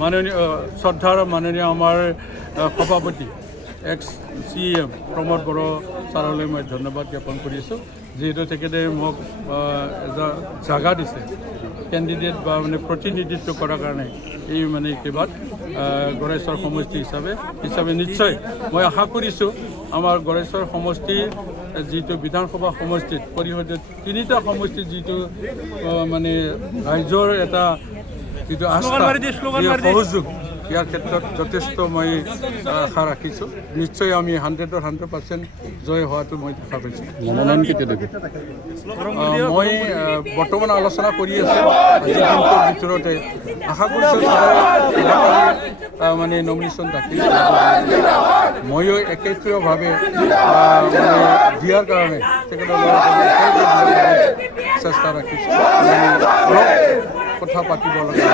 মাননীয় শ্ৰদ্ধাৰ মাননীয় আমাৰ সভাপতি এক্স CM প্ৰমোদ বড়ো ছাৰলৈ মই ধন্যবাদ জ্ঞাপন কৰিছোঁ যিহেতু তেখেতে মোক এটা জাগা দিছে কেণ্ডিডেট বা মানে প্ৰতিনিধিত্ব কৰাৰ কাৰণে এই মানে কেইবাত গড়েশ্বৰ সমষ্টি হিচাপে নিশ্চয় মই আশা কৰিছোঁ আমাৰ গড়েশ্বৰ সমষ্টিৰ যিটো বিধানসভা সমষ্টিত পৰিষদত 3টা সমষ্টিত যিটো মানে ৰাইজৰ এটা যিটো আস্থা সহযোগ ইয়াৰ ক্ষেত্ৰত যথেষ্ট মই আশা ৰাখিছোঁ নিশ্চয় আমি 100% জয় হোৱাটো মই দেখা পাইছোঁ মই বৰ্তমান আলোচনা কৰি আছোঁ আজিৰ দিনটোৰ ভিতৰতে আশা কৰিছোঁ মানে নমিনেশ্যন দাখিল ময়ো একেত্ৰিতভাৱে দিয়াৰ কাৰণে তেখেতসকলৰ চেষ্টা ৰাখিছোঁ কথা পাতিব লগা